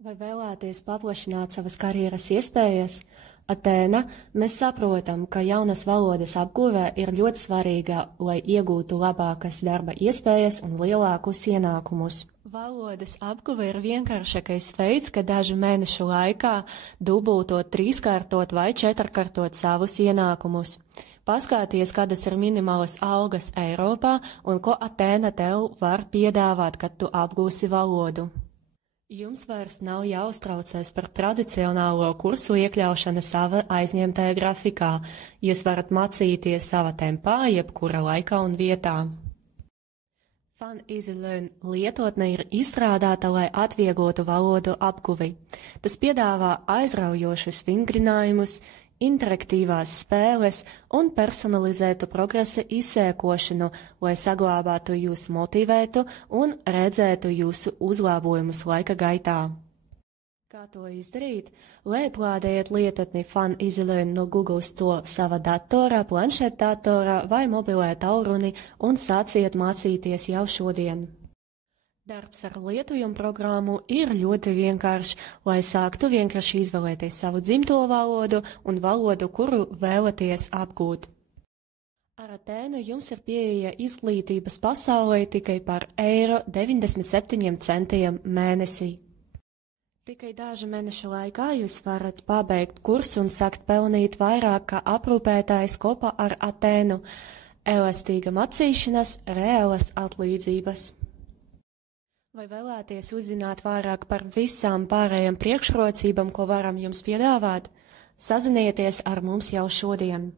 Vai vēlaties paplašināt savas karjeras iespējas? Atēna, mēs saprotam, ka jaunas valodas apguvē ir ļoti svarīga, lai iegūtu labākas darba iespējas un lielākus ienākumus. Valodas apguve ir vienkāršākais veids, ka dažu mēnešu laikā dubultot, trīskārtot vai četrkārtot savus ienākumus. Paskaties, kādas ir minimālas algas Eiropā un ko Atēna tev var piedāvāt, kad tu apgūsi valodu. Jums vairs nav jāuztraucas par tradicionālo kursu iekļaušanu sava aizņemtajā grafikā. Jūs varat mācīties sava tempā, jebkura laikā un vietā. Fun Easy Learn lietotne ir izstrādāta, lai atvieglotu valodu apguvi. Tas piedāvā aizraujošus vingrinājumus, interaktīvās spēles un personalizētu progresa izsēkošanu, lai saglabātu jūs motivētu un redzētu jūsu uzlabojumus laika gaitā. Kā to izdarīt? Lejuplādējiet lietotni Fun Easy Learn no Google Store savā datorā, planšetdatorā vai mobilē tālruni un sāciet mācīties jau šodien. Darbs ar lietojumu programmu ir ļoti vienkāršs, lai sāktu vienkārši izvēlēties savu dzimto valodu un valodu, kuru vēlaties apgūt. Ar Atēnu jums ir pieeja izglītības pasaulē tikai par €97 mēnesī. Tikai dažu mēnešu laikā jūs varat pabeigt kursu un sākt pelnīt vairāk kā aprūpētājs kopā ar Atēnu. Elastīga mācīšanās, reālas atlīdzības. Vai vēlaties uzzināt vairāk par visām pārējām priekšrocībām, ko varam jums piedāvāt? Sazinieties ar mums jau šodien!